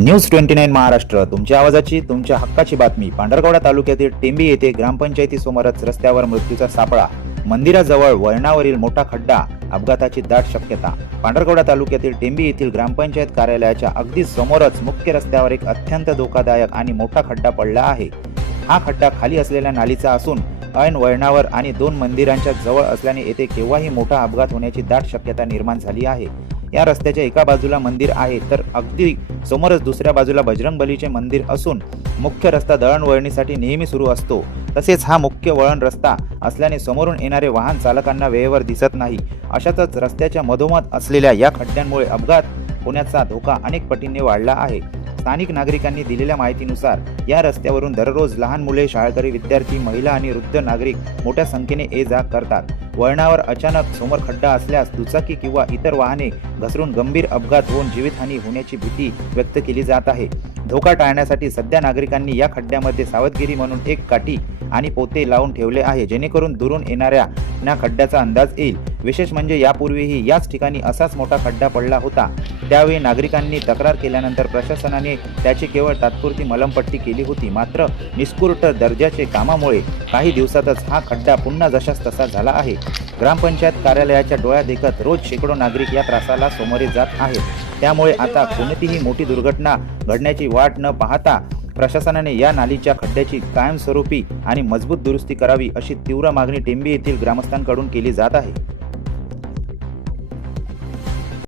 News 29 Maharashtra, तुमच्या आवाजाची, तुमच्या हक्काची बातमी। पांढरकवडा तालुक्यातील टेंबी येथे ग्रामपंचायतीसमोरच रस्त्यावर मृत्यूचा सापळा, मंदिराजवळ वळणावरील मोठा खड्डा, अपघाताची दाट शक्यता। पांढरकवडा तालुक्यातील टेंबी येथील ग्रामपंचायत कार्यालयाच्या अगदी समोरच मुख्य रस्त्यावर एक अत्यंत धोकादायक आणि मोठा खड्डा पडला आहे। हा खड्डा खाली असलेल्या नालीचा असून ऐन वळणावर आणि दोन मंदिरांच्या जवळ असल्याने येथे केव्हाही मोठा अपघात होण्याची दाट शक्यता निर्माण झाली आहे। या रस्त्याच्या एका बाजूला मंदिर आहे तर अगदी समोरच दुसऱ्या बाजूला बजरंगबलीचे मंदिर असून मुख्य रस्ता दळणवळणीसाठी नेहमी सुरू असतो। तसेच हा मुख्य वळण रस्ता असल्याने समोरून येणारे वाहन चालकांना वेळेवर दिसत नाही। अशातच रस्त्याच्या मधोमध असलेल्या या खड्ड्यांमुळे अपघात होण्याचा धोका अनेक पटींनी वाढला आहे। स्थानिक नागरिकांनी दिलेल्या माहितीनुसार या रस्त्यावरून दररोज लहान मुले, शाळकरी विद्यार्थी, महिला आणि वृद्ध नागरिक मोठ्या संख्येने ये-जा करतात। वळणावर अचानक समोर खड्डा असल्यास दुचाकी किंवा इतर वाहने घसरून गंभीर अपघात होऊन जीवितहानी होण्याची भीती व्यक्त केली जात आहे। धोका टाळण्यासाठी सध्या नागरिकांनी या खड्ड्यामध्ये सावधगिरी म्हणून एक काठी आणि पोते लावून ठेवले आहे, जेणेकरून दुरून येणाऱ्या खड्ड्याचा अंदाज येईल। विशेष म्हणजे यापूर्वीही याच ठिकाणी असाच मोठा खड्डा पडला होता। त्यावेळी नागरिकांनी तक्रार केल्यानंतर प्रशासनाने त्याची केवळ तात्पुरती मलमपट्टी केली होती। मात्र निष्कृष्ट दर्जाचे कामामुळे काही दिवसातच हा खड्डा पुन्हा जशास तसा झाला आहे। ग्रामपंचायत कार्यालयाच्या डोळ्यात देखत रोज शेकडो नागरिक या त्रासाला सामोरे जात आहेत। त्यामुळे आता कोणतीही मोठी दुर्घटना घडण्याची वाट न पाहता प्रशासनाने या नालीच्या खड्ड्याची कायमस्वरूपी आणि मजबूत दुरुस्ती करावी, अशी तीव्र मागणी टेंबी येथील ग्रामस्थांकडून केली जात आहे।